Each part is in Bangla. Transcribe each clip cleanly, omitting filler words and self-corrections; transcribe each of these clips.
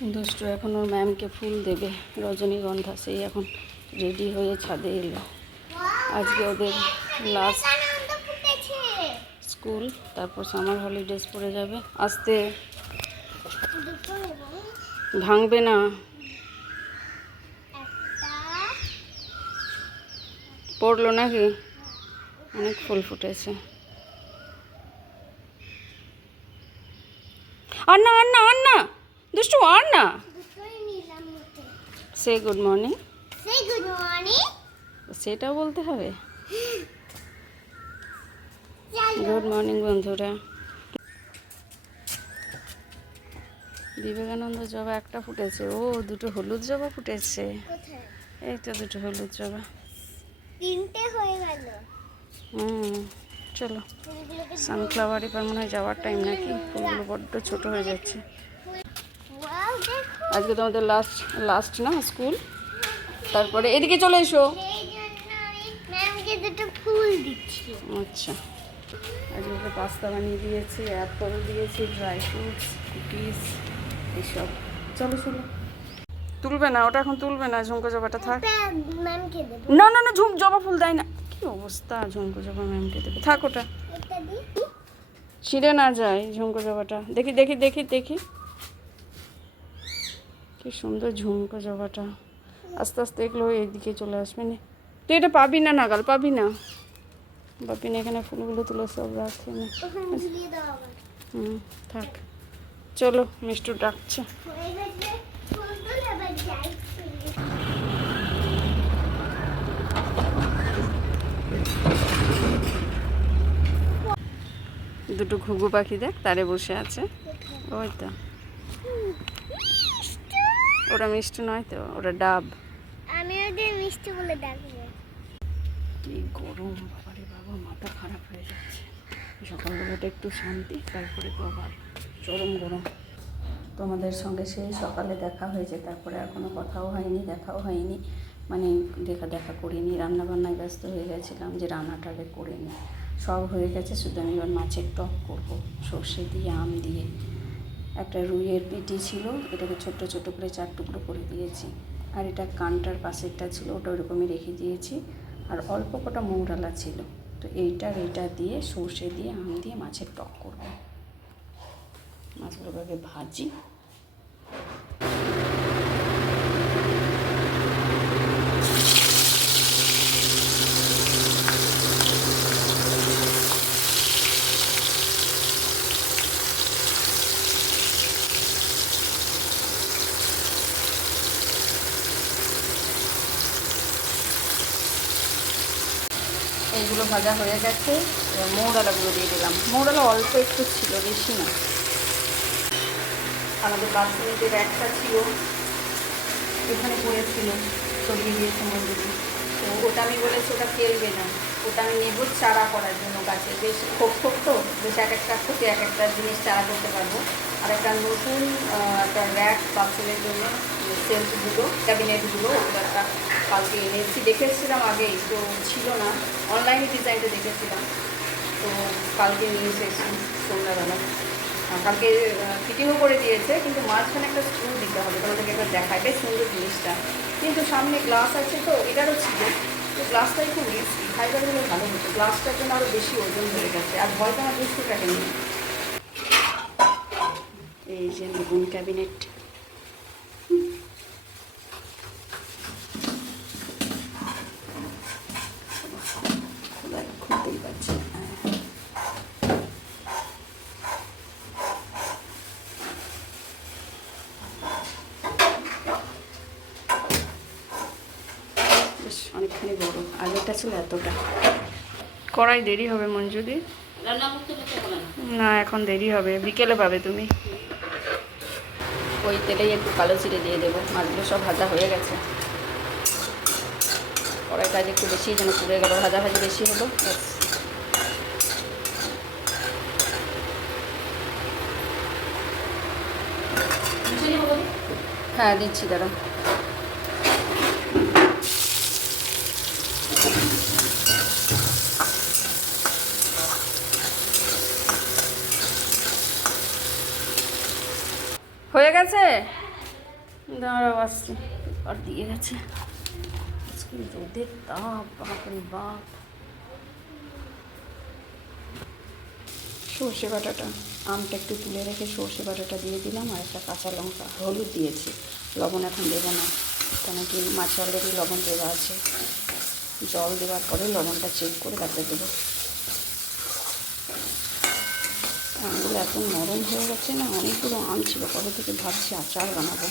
দুষ্টু এখন ওর ম্যামকে ফুল দেবে, রজনীগন্ধা। সেই এখন রেডি হয়ে ছাদে এলো। আজকে ওদের লাস্ট স্কুল, তারপর সামার হলিডেজ পড়ে যাবে। আসতে ভাঙবে না। পড়লো নাকি? অনেক ফুল ফুটেছে। আর না আর না আর না দুষ্টু, আর না। সে গুড মর্নিং। সেটা বলতে হবে। গুড মর্নিং বন্ধুরা। বিবেকানন্দ জবা একটা ফুটেছে। ও, দুটো হলুদ জবা ফুটেছে। এই তো দুটো হলুদ জবা। তিনটে হয়ে গেল। চলো, সানফ্লাওয়ার এবার মনে হয় যাওয়ার টাইম নাকি? ফুলগুলো বড্ড ছোট হয়ে যাচ্ছে। আজকে তোমাদের লাস্ট না স্কুল? তারপরে এদিকে চলে এসো। আচ্ছা, আজকে তো পাস্তা বানিয়ে দিয়েছি, অ্যাপল দিয়েছি, ড্রাই ফ্রুটস, কুকিজ এইসব। চলো চলো। তুলবে না ওটা, এখন তুলবে না। ঝুমকো জবাটা থাক। না না না, জবা ফুল দেয় না। কি অবস্থা! ঝুমকো জবা ম্যামকে দেবে, থাক ওটা। ছিঁড়ে না যায় ঝুমকো জবাটা। দেখি দেখি দেখি দেখি, কি সুন্দর ঝুমকো জবাটা। আস্তে আস্তে এগুলো এইদিকে চলে আসবে না। তুই এটা পাবি না, নাগাল পাবি না। বাপিন এখানে ফুলগুলো তুলে সব রাখে না। থাক। চলো, মিষ্টু ডাকছে। দুটো ঘুঘু পাখি দেখ, তারে বসে আছে। ওই তো, ওরা মিষ্টি নয় তো, ওরা ডাব। আমি ওদের মিষ্টি বলে ডাকবো। কি গরম বাবারে বাবা, মাথা খারাপ হয়ে যাচ্ছে। সকালবেলাটা একটু শান্তি, তারপরে তো আবার চরম গরম। তোমাদের সঙ্গে সেই সকালে দেখা হয়েছে, তারপরে এখনও কথাও হয়নি, দেখাও হয়নি। মানে দেখা করিনি। রান্নাবান্নায় ব্যস্ত হয়ে গেছিলাম, যে রান্নাটাকে করে নিই। সব হয়ে গেছে, শুধু আমি এবার মাছের টক করবো, সর্ষে দিয়ে, আম দিয়ে। একটা রুইয়ের পিটি ছিল, এটাকে ছোট্ট ছোট করে 4 টুকরো করে দিয়েছি। আর এটা কানটার পাশেরটা ছিল, ওটা ওরকমই রেখে দিয়েছি। আর অল্প কটা মৌরালা ছিল, তো এইটা দিয়ে সর্ষে দিয়ে, আম দিয়ে মাছের টক করবো। মাছগুলোকে ভাজি। এইগুলো ভাজা হয়ে গেছে, মৌরালাগুলো দিয়ে দিলাম। মৌরালা অল্প একটু ছিল, বেশি না। আমাদের বাসমিতের একটা ছিল, এখানে পড়েছিল, সরিয়ে দিয়েছে মন্দিরে। তো ওটা আমি বলেছি ওটা ফেলবে না, ওটা আমি নেব চারা করার জন্য গাছে। বেশ খোপ তো, বেশ এক একটা থেকে এক একটা জিনিস চারা করতে পারবো। আর একটা নতুন একটা র্যাক বাথরুমের জন্য, সেলফগুলো, ক্যাবিনেটগুলো, ওটা একটা কালকে এনেছি। দেখে এসেছিলাম আগেই, তো ছিল না, অনলাইনে ডিজাইনটা দেখেছিলাম। তো কালকে নিয়ে এসেছি সন্ধ্যাবেলা। কালকে ফিটিংও করে দিয়েছে, কিন্তু মাঝখানে একটা স্ক্রু দিতে হবে। তোমাদেরকে একবার দেখায়, বেশ সুন্দর জিনিসটা। কিন্তু সামনে গ্লাস আছে, তো এটারও ছিল, তো গ্লাসটাই খুব রিস্কি। ফাইবার হলে ভালো হতো, গ্লাসটার জন্য আরও বেশি ওজন হয়ে গেছে। আর ভয়তো আমার দুষ্টুটাকে নিয়ে। এই যে নতুন ক্যাবিনেট। খুলতেই পারছি না। অনেকখানি বড়, আগেরটা ছিল এতটা। কড়াই দেরি হবে মঞ্জুদি? না, এখন দেরি হবে, বিকেলে পাবে তুমি। ওই তেলেই একটু কালো জিরে দিয়ে দেবো। মাছগুলো সব ভাজা হয়ে গেছে। কড়াইটা আজ একটু বেশি যেন পুড়ে গেল, ভাজাভাজি বেশি হলো। হ্যাঁ দিচ্ছি, দাঁড়া। হয়ে গেছে। দাঁড়াও আসছি, আর দিয়ে গেছে। আজকে রোদের তাপ, বাপরে বাপ। সর্ষে বাটাটা, আমটা একটু তুলে রেখে সর্ষে বাটাটা দিয়ে দিলাম, আর একটা কাঁচা লঙ্কা, হলুদ দিয়েছি, লবণ এখন দেবো না, কেন কি মাছে অলরেডি লবণ দেওয়া আছে। জল দেওয়ার পরে লবণটা চেক করে তারপরে দেবো। আমগুলো এত নরম হয়ে গেছে না, অনেকগুলো আম ছিল, কবে থেকে ভাবছি আচার বানাবো,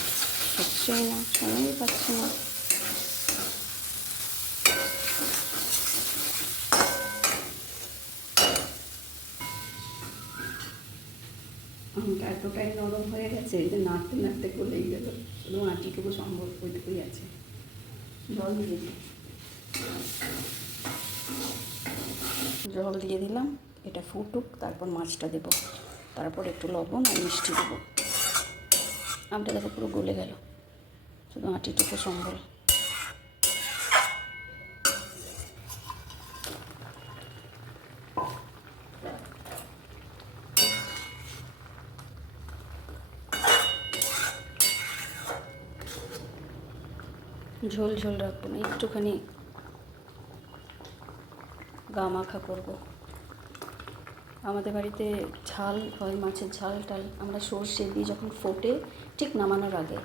হচ্ছেই না, সময়ই পাচ্ছি না। আমটা এতটাই নরম হয়ে গেছে যে নাড়তে নাড়তে গলেই গেল, শুধু আঁটিটুকু সম্ভব ওইটুকুই আছে। জল দিয়ে দিই, জল দিয়ে দিলাম, এটা ফুটুক, তারপর মাছটা দেবো, তারপর একটু লবণ আর মিষ্টি দেবো। আমটা দেখো পুরো গলে গেল, শুধু আঁটিটুকু সম্বল। ঝোল ঝোল রাখবো না, একটুখানি গা মাখা করবো। আমাদের বাড়িতে ঝাল হয়, মাছের ঝাল টাল আমরা সর্ষে দিই যখন ফোটে, ঠিক নামানোর আগে।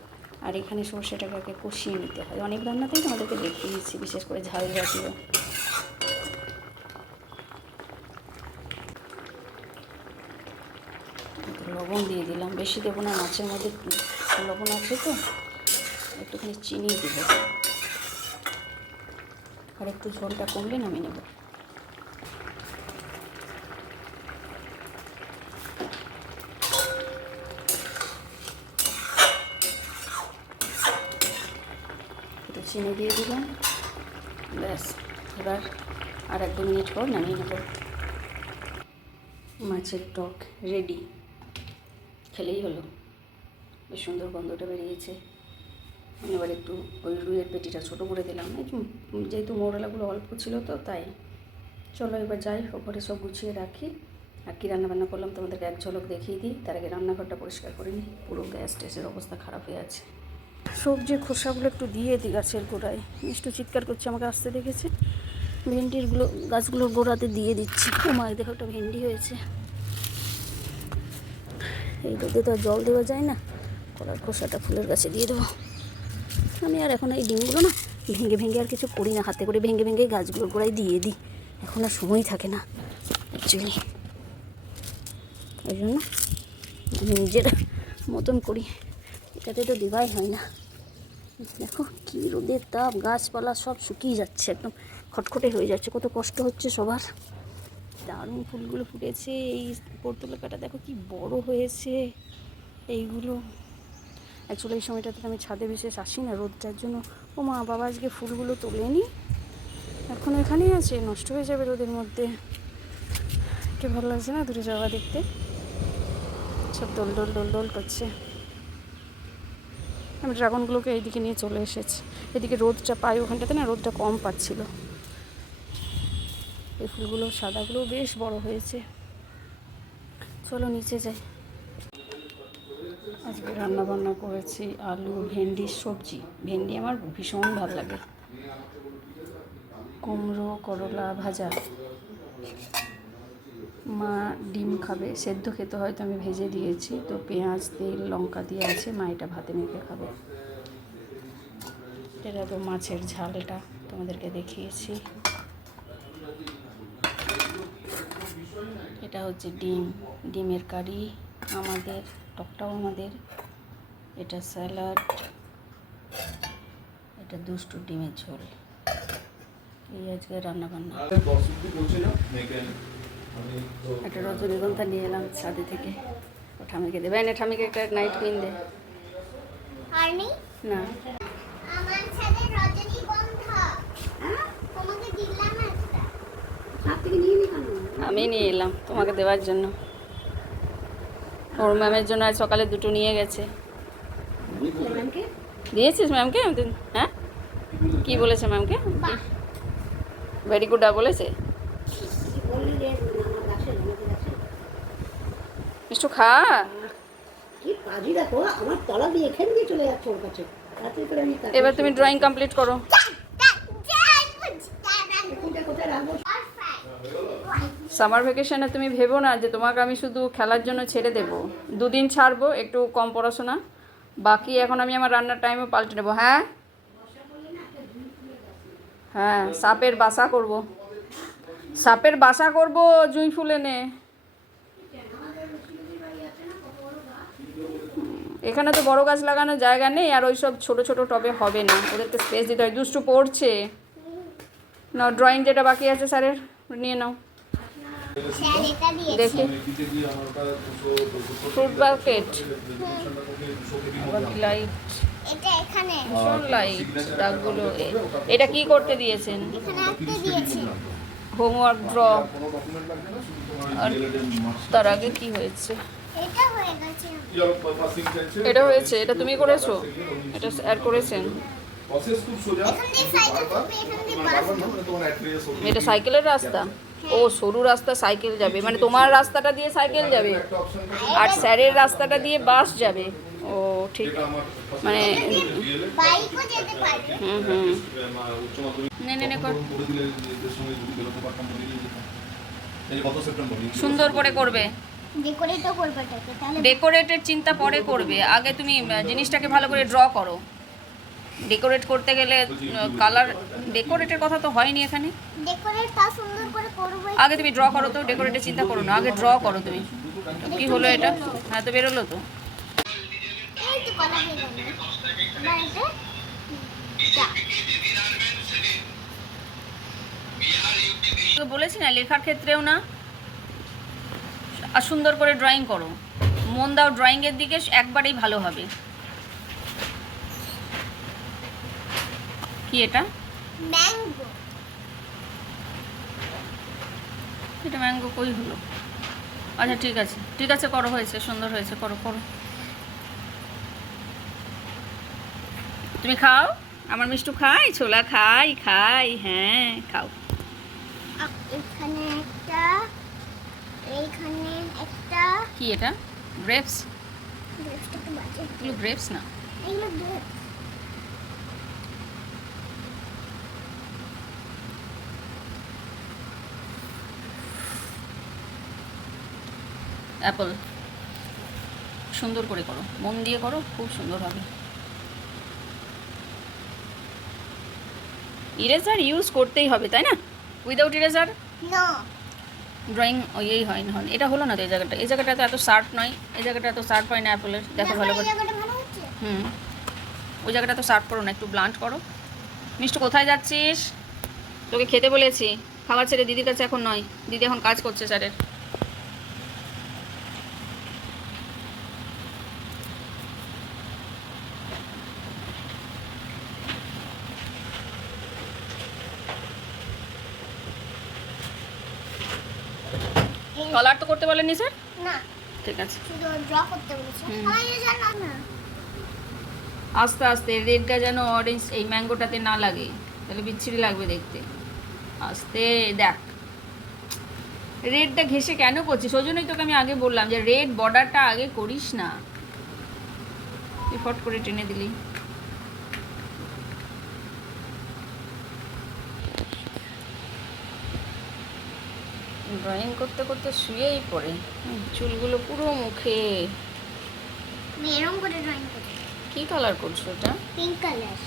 আর এখানে সর্ষেটাকে আগে কষিয়ে নিতে হয়, অনেক রান্নাতেই আমাদেরকে দেখিয়েছি, বিশেষ করে ঝাল জাতীয়। লবণ দিয়ে দিলাম, বেশি দেবো না, মাছের মধ্যে লবণ আছে তো, একটুখানি চিনি দেবো, আর একটু ঝোলটা কমলে নামিয়ে নেব। একটু চিনি দিয়ে দিলাম, ব্যাস। এবার আর 1-2 মিনিট পর নামিয়ে নেব। মাছের টক রেডি, খেলেই হলো। বেশ সুন্দর গন্ধটা বেরিয়েছে। এবার একটু ওই রুইয়ের পেটিটা ছোটো করে দিলাম, যেহেতু মৌরলাগুলো অল্প ছিল তো তাই। চলো এবার যাই, ওপরে সব গুছিয়ে রাখি। আর কী রান্নাবান্না করলাম তোমাদেরকে এক ঝলক দেখিয়ে দিই, তার আগে রান্নাঘরটা পরিষ্কার করে নিই, পুরো গ্যাস ট্যাসের অবস্থা খারাপ হয়ে আছে। সবজির খোসাগুলো একটু দিয়ে দিই গাছের গোড়ায়, একটু চিৎকার করছে, আমাকে আসতে দেখেছে। ভেন্ডিরগুলো গাছগুলোর গোড়াতে দিয়ে দিচ্ছি। ও মা, দেখো একটা ভেন্ডি হয়েছে। এই রোদে তো আর জল দেওয়া যায় না, কলার খোসাটা ফুলের গাছে দিয়ে দেবো। আমি আর এখন এই ডিমগুলো না ভেঙে ভেঙে আর কিছু করি না, হাতে করে ভেঙে ভেঙে গাছগুলোর গোড়ায় দিয়ে দিই, এখন আর সময় থাকে না অ্যাকচুয়ালি। ওই জন্য আমি নিজের মতন করি, এটাতে তো দেওয়াই হয় না। দেখো কী রোদের তাপ, গাছপালা সব শুকিয়ে যাচ্ছে, একদম খটখটে হয়ে যাচ্ছে, কত কষ্ট হচ্ছে সবার। দারুণ ফুলগুলো ফুটেছে, এই পর্তুলাকাটা দেখো কি বড় হয়েছে এইগুলো। অ্যাকচুয়ালি এই সময়টাতে আমি ছাদে বিশেষ আসি না রোদটার জন্য। ও মা, বাবা আজকে ফুলগুলো তোলেনি, এখন এখানেই আছে, নষ্ট হয়ে যাবে রোদের মধ্যে। কি ভালো লাগছে না দূরে যাওয়া দেখতে, সব দোল দোল দোল দোল করছে। আমি ড্রাগনগুলোকে এইদিকে নিয়ে চলে এসেছি, এদিকে রোদটা পাই, ওখানটাতে না রোদটা কম পাচ্ছিল। এই ফুলগুলো সাদাগুলো বেশ বড় হয়েছে। চলো নিচে যাই। আজকে রান্না বান্না করেছি আলু ভেন্ডির সবজি। ভেন্ডি আমার ভীষণ ভালো লাগে। কুমড়ো করলা ভাজা। মা ডিম খাবে, সেদ্ধ খেতে হয়তো আমি ভেজে দিয়েছি, তো পেঁয়াজ তেল লঙ্কা দিয়ে আছে, মা এটা ভাতে মেখে খাবে। এটা তো মাছের ঝালটা তোমাদেরকে দেখিয়েছি। এটা হচ্ছে ডিমের কারি আমাদের, টকটাও আমাদের। এটা স্যালাড, এটা দুষ্টু ডিমের ঝোল। এই আজকে রান্না বান্না। একটা রজনীগন্ধা নিয়ে এলাম ছাদে থেকে, ও ঠামিকে দেবে, না ঠামিকে একটা নাইট ক্রিম দে। না আমার ছাদে রজনীগন্ধা তোমাকে দিলাম একটা। আমি নিয়ে এলাম তোমাকে দেওয়ার জন্য। ওর ম্যামের জন্য আজ সকালে 2টো নিয়ে গেছে। দিয়েছিস ম্যামকে? হ্যাঁ, কি বলেছে ম্যামকে? ভেরি গুড বলেছে। একটু খা, কাজই দেখো আমার তলা দিয়ে এখান দিয়ে চলে যাচ্ছে ওর কাছে তাতে করে আমি তাকে এবার তুমি ড্রয়িং কমপ্লিট করো। কোনটা কোথায় রাখবো সামার ভ্যাকেশনে তুমি ভেবো না যে তোমাকে আমি শুধু খেলার জন্য ছেড়ে দেবো। 2 দিন ছাড়বো, একটু কম পড়াশোনা, বাকি এখন আমি আমার রান্নার টাইমও পাল্টে নেবো। হ্যাঁ হ্যাঁ, সাপের বাসা করব, সাপের বাসা করব জুঁই ফুল এনে। এখানে তো বড় গাছ লাগানোর জায়গা নেই, আর ওই সব ছোটো ছোটো টবে হবে না, ওদেরকে স্পেস দিতে হয়। দুষ্টু পড়ছে। নাও ড্রয়িং যেটা বাকি আছে স্যারের নিয়ে নাও। স্যার এটা দিয়েছে দেখি ফ্রুট বাস্কেট, লাইট, এটা এখানে ভীষণ লাইট দাগগুলো। এটা কি করতে দিয়েছেন? এখানে আঁকতে দিয়েছে হোমওয়ার্ক ড্র। আর তার আগে কি হয়েছে? এটা হয়ে গেছে এটা হয়েছে, এটা তুমি করেছো? এটা স্যার করেছেন। এখান দিয়ে সাইকেল করবে এখান দিয়ে বাস এটা সাইকেলের রাস্তা? ও সরু রাস্তা সাইকেল যাবে, মানে তোমার রাস্তাটা দিয়ে সাইকেল যাবে আর স্যারের রাস্তাটা দিয়ে বাস যাবে। ও ঠিক, মানে বাইকও যেতে পারবে হুম হুম। নে নে নে কর, সুন্দর করে করবে। ডেকোরেটও করবে এটাকে তাহলে ডেকোরেটের চিন্তা পরে করবে, আগে তুমি জিনিসটাকে ভালো করে ড্র করো। ডেকোরেট করতে গেলে কালার, ডেকোরেটের কথা তো হয়নি এখানে। ডেকোরেট তা সুন্দর করে করবে আগে তুমি ড্র করো তো, ডেকোরেটের চিন্তা করো না, আগে ড্র করো তুমি। কি হলো এটা? হ্যাঁ তো বেরোলো তো। এই তো কলা হয়ে গেল এবার এটা যা তো বলেছি না, লেখার ক্ষেত্রেও না, আর সুন্দর করে ড্রয়িং করো, মন দাও ড্রয়িংয়ের দিকে, একবারেই ভালো হবে। কি এটা? ম্যাঙ্গো এটা ম্যাঙ্গো কই হলো? আচ্ছা ঠিক আছে ঠিক আছে, করো, হয়েছে, সুন্দর হয়েছে, করো করো। তুমি খাও, আমার মিষ্টু খাই, ছোলা খাই খাই, হ্যাঁ খাও। এখানে একটা এইখানে একটা কি এটা? গ্রেপস? গ্রেপসটাকে বাজে এগুলো গ্রেপস না। এইগুলো গ্রেপস অ্যাপল। সুন্দর করে করো, মন দিয়ে করো, খুব সুন্দর হবে। ইরেজার ইউজ করতেই হবে তাই না? উইদাউট ইরেজার নো ড্রয়িং ওই হয় না। এটা হলো না তো, এই জায়গাটা, এই জায়গাটা তো এত শার্প নয়, এই জায়গাটা এত শার্প হয় না অ্যাপেলের। দেখো ভালো করে, জায়গাটা ভালো হচ্ছে হুম, ওই জায়গাটা তো শার্প করো না, একটু ব্লান্ট করো। মিষ্টু কোথায় যাচ্ছিস? তোকে খেতে বলেছি, খাবার ছেড়ে দিদির কাছে এখন নয়, দিদি এখন কাজ করছে স্যারের। কালার তো করতে বলেননি স্যার? না ঠিক আছে, শুধু ড্র করতে বলেছে হুম। আমার এটা জানা না আস্তে আস্তে রেডটা যেন অরেঞ্জ এই ম্যাঙ্গোটাতে না লাগে, তাহলে বিচ্ছিরি লাগবে দেখতে। আস্তে দেখ, রেডটা ঘেসে কেন করছিস? ওই জন্যই তোকে আমি আগে বললাম যে রেড বর্ডারটা আগে করিস না, তুই ফট করে টেনে দিলি। ড্রয়িং করতে করতে শুয়েই পড়ে, চুলগুলো পুরো মুখে। মেরুন করে ড্রয়িং করতে কি কালার করছো এটা? পিঙ্ক কালার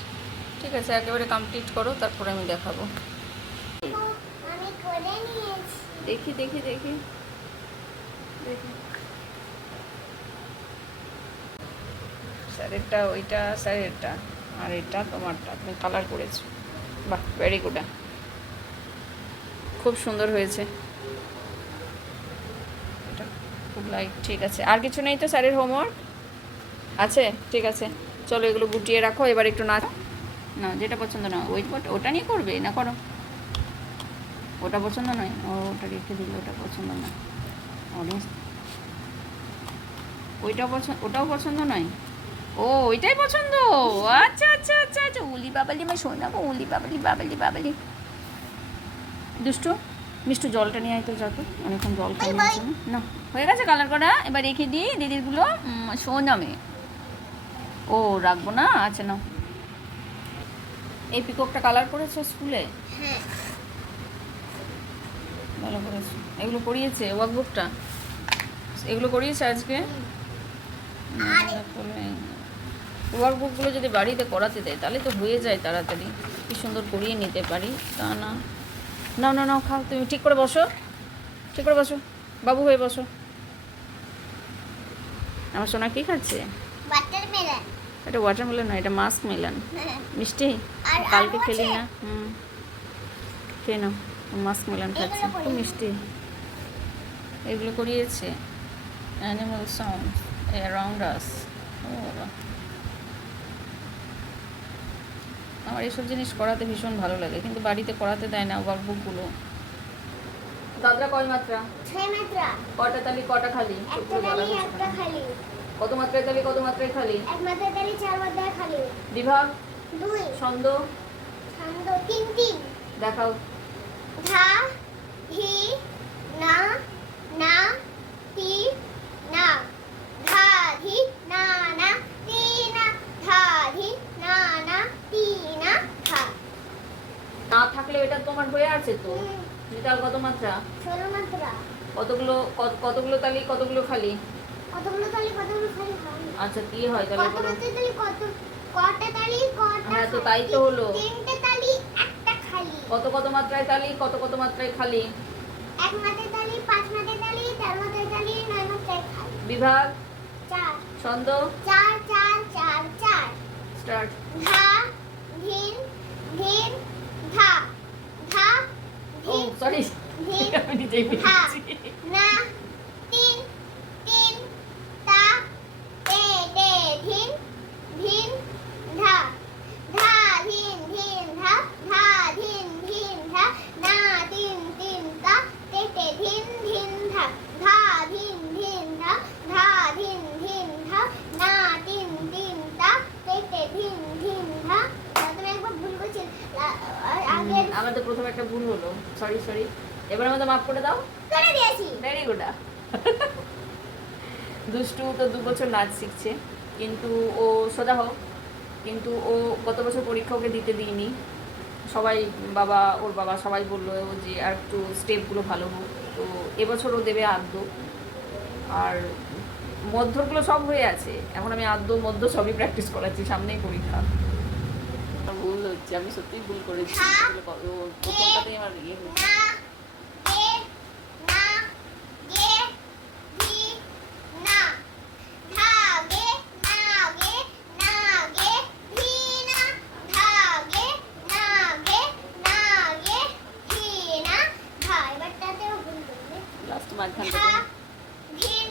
ঠিক আছে, একেবারে কমপ্লিট করো, তারপরে আমি দেখাবো। আমি করে নিয়েছি দেখি দেখি দেখি দেখি, স্যারেরটা ওইটা, স্যারেরটা আর এটা তোমারটা, তুমি কালার করেছো। বাহ, ভেরি গুড, খুব সুন্দর হয়েছে এটা, খুব লাইট। ঠিক আছে, আর কিছু নেই তো স্যারের হোমওয়ার্ক আছে? ঠিক আছে, চলো এগুলো গুটিয়ে রাখো, এবার একটু নাচ। না যেটা পছন্দ না ওটা নিয়ে করবে না, করো। ওটা পছন্দ নয়, ওটা রেখে দিলে, ওটা পছন্দ না। অরেঞ্জ, ওটাও পছন্দ নয়। ও ওইটাই পছন্দ, আচ্ছা আচ্ছা আচ্ছা আচ্ছা। উলি বাবালি, আমি শোনাবো, উলি বাবালি বাবালি বাবালি। দুষ্টু মিষ্টু জলটা নিয়ে আয় তো যা তো, অনেকক্ষণ জল খাই নিয়েছে না। হয়ে গেছে কালার করা, এবার রেখে দিই দিদিরগুলো। সোনামে ও রাখবো না, আচ্ছা না। এই পিককটা কালার করেছো স্কুলে? হ্যাঁ ভালো করেছো। এগুলো করিয়েছে ওয়ার্কবুকটা, এগুলো করিয়েছে আজকে। ওয়ার্কবুকগুলো যদি বাড়িতে করাতে দেয় তাহলে তো হয়ে যায় তাড়াতাড়ি, কি সুন্দর করিয়ে নিতে পারি। তা না, নাও না নাও খাও, তুমি ঠিক করে বসো, ঠিক করে বসো, বাবু হয়ে বসো। আমার সোনা কি খাচ্ছে? ওয়াটারমেলন। এটা ওয়াটারমেলন না, এটা মাস্ক মেলন। মিষ্টি আর কালকে আরও খেলি আছে? না। খেয়ে নাও, মাস্ক মেলন খাচ্ছে, এগুলো খুব করিয়ে মিষ্টি। এগুলো করিয়েছে অ্যানিমাল সাউন্ড অ্যারাউন্ড আস। ও বাবা, আমার এইসব জিনিস করাতে ভীষণ ভালো লাগে, কিন্তু বাড়িতে করাতে দেয় না ওয়ার্কবুকগুলো। দাদরা কয় মাত্রা? 6 মাত্রা। কটা তালি কটা খালি? একটা তালি একটা খালি। কত মাত্রায় তালি কত মাত্রায় খালি? 1 মাত্রা তালি 4 মাত্রা খালি। বিভাগ 2 ছন্দ ছন্দ 3 দেখাও। ধা হি না না তি না ধা হি না না তি না ধা হি না না তি না ধা। না থাকলে এটা তোমার হয়ে আছে তো। মিতাল কত মাত্রা? 16 মাত্রা। কতগুলো তালি কতগুলো খালি? কতগুলো তালি কতগুলো খালি হয়? আচ্ছা কি হয় তাহলে কত বলো। মাত্রা তালি কটা তালি কটা? হ্যাঁ, তো তাই তো হলো। 3টে তালি একটা খালি। কত মাত্রায় তালি কত মাত্রায় খালি? 1 মাত্রা তালি 5 মাত্রা তালি 4 মাত্রা তালি 9 মাত্রা খালি। বিভাগ 4 ছন্দ 4 4 4 4 স্টার্ট। ধা ধিন ধিন ধা ধা ও ধিন সরি, ধিন আমি নিজেই ধা বুঝেছি। না তিন তিন তা তে তে ধিন ধিন ধা ধা ধিন ধিন ধা ধা ধিন ধিন ধা না তিন তিন তা তে তে ধিন ধিন ধা ধা ধিন ধিন ধা ধা ধিন ধিন ধা না তিন তিন তা তে তে ধিন ধিন ধা। তুমি একবার ভুল করছি আগে আমার তো প্রথম একটা ভুল হলো, সরি। এবার আমাদের মাফ করে দাও। করে দিয়েছি। Very good. দুষ্টু তো 2 বছর নাচ শিখছে, কিন্তু ও সোজা হোক, কিন্তু ও গত বছর পরীক্ষা ওকে দিতে দিইনি। সবাই ওর বাবা সবাই বললো যে আর একটু স্টেপগুলো ভালো হোক, তো এবছর ও দেবে আদ্য। আর মধ্যগুলো সব হয়ে আছে, এখন আমি আদ্য মধ্য সবই প্র্যাকটিস করাচ্ছি, সামনেই পরীক্ষা। ভুল হচ্ছে, আমি সত্যিই ভুল করেছি। প্রথমটাতেই আমার ইয়ে হচ্ছে। না গে না গে ভি না ধা গে না গে না গে ভি না ধা গে না গে না গে ভি না ধা। এবারটাতেও ভুল করবে। লাস্ট মাঝখানটা ধা ভিন